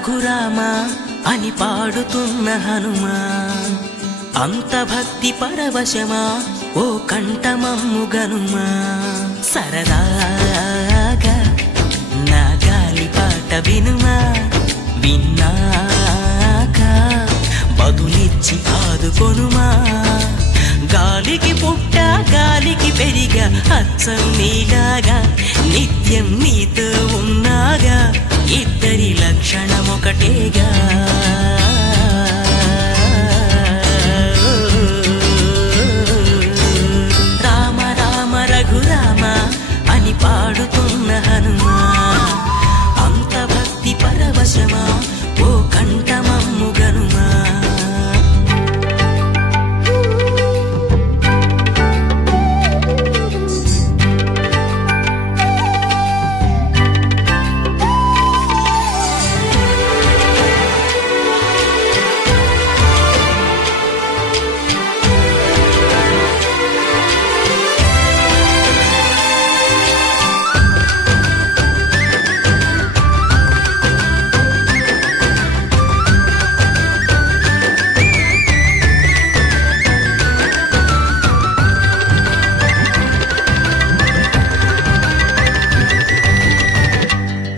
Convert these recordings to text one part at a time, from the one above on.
రఘురామ అని పాడుతున్న హనుమా అంత భక్తి పరవశమా ఓ కంఠమమ్ము గనుమా సరదాగా నా గాలి పాట వినుమా విన్నాక బదులిచ్చి ఆదుకొనుమా గాలికి పుట్ట గాలికి పెరిగా అచ్చం నీలాగా నిత్యం నీతో ఉన్నాగా ఇద్దరి లక్షణమొకటేగా రామ రామ రఘురామ అని పాడుతున్న హనుమా అంత భక్తి పరవశమా ఓ కంఠమమ్ము గనుమా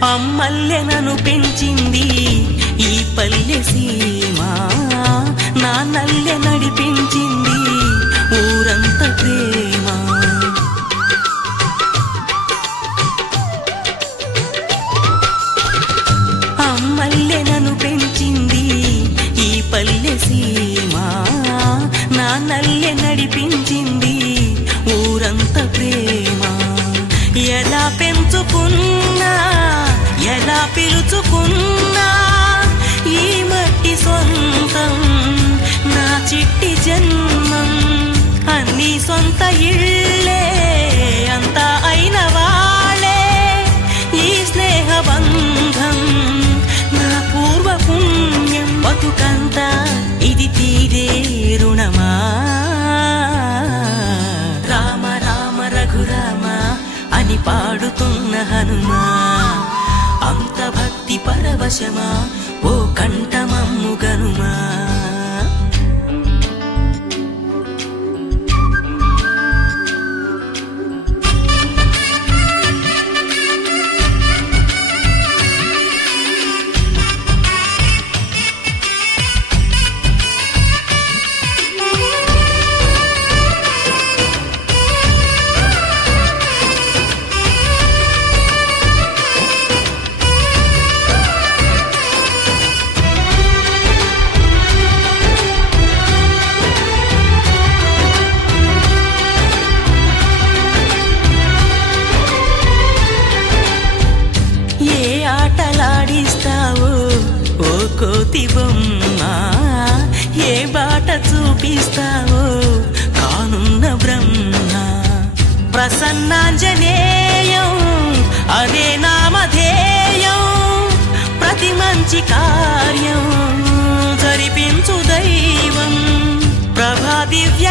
అమ్మల్లెనను పెంచింది ఈ పల్లె సీమ నా నల్లె నడిపించింది ఊరంత ప్రేమ అమ్మల్లెనను పెంచింది ఈ పల్లె సీమ నా నల్లె నడిపించింది ఊరంత ప్రేమ ఎలా పెంచుకున్నా ఎలా పిలుచుకున్నా ఈ మట్టి సొంతం నా చిట్టి జన్మం అన్ని సొంత ఇళ్ళే అంతా అయిన వాళ్ళే ఈ స్నేహ బంధం నా పూర్వ పుణ్యం బతుకంతా ఇది తీరే రుణమా రామ రామ రఘురామ అని పాడుతున్న హనుమా అంత భక్తి పరవశమా ఓ కంఠమమ్ము గనుమా ఓ కోతి బొమ్మ ఏ బాట చూపిస్తావో కానున్న బ్రహ్మ ప్రసన్నాంజనేయం అదే నామధేయం ప్రతి మంచి కార్యం జరిపించు దైవం ప్రభా దివ్య